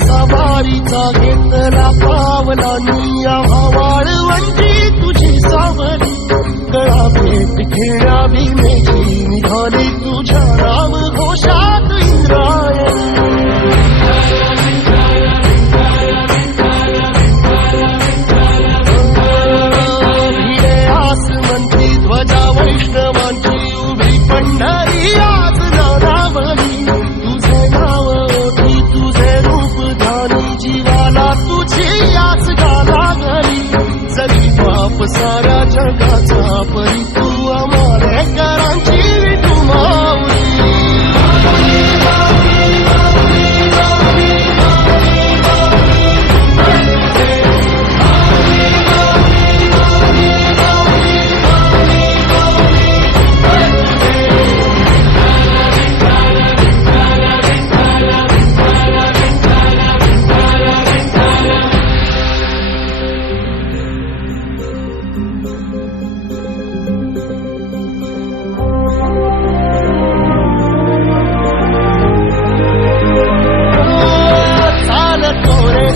सवारीचा घेतला पावलांनी आम्हा वाळवंटी तुझी सावली गळा भेट खेळा भीमेची निघाली तुझ्या राम घोषात इंद्रायणी ध्वजा वैष्णवांची उभी पंढरी आज नारावली तुझे नाव ओठी तुझे रूप ध्यानी जीवाला तुझी आस गाला गली जरी बाप साऱ्या जगाचा परी तू आम्हाला करांची विठू माऊली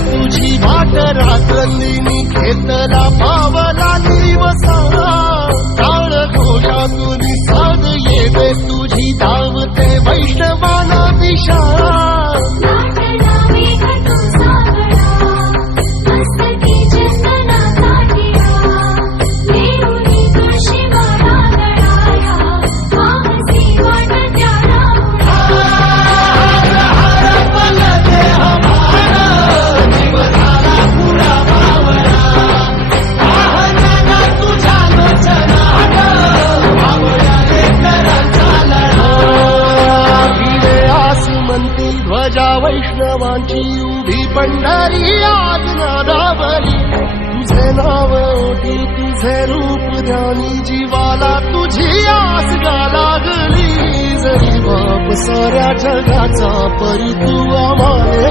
तुझी वाट रात्रंदिनी घेतला पावला दिवसा काळ घोषातून साध येते तुझी धावते वैष्णवाना दिशा ध्वजा वैष्णवांची उभी पंढरी आज नादावली तुझे नाव ओठी तुझे रूप ध्यानी जीवाला तुझी आस गाला गली जरी बाप साऱ्या जगाचा परी तू आम्हाला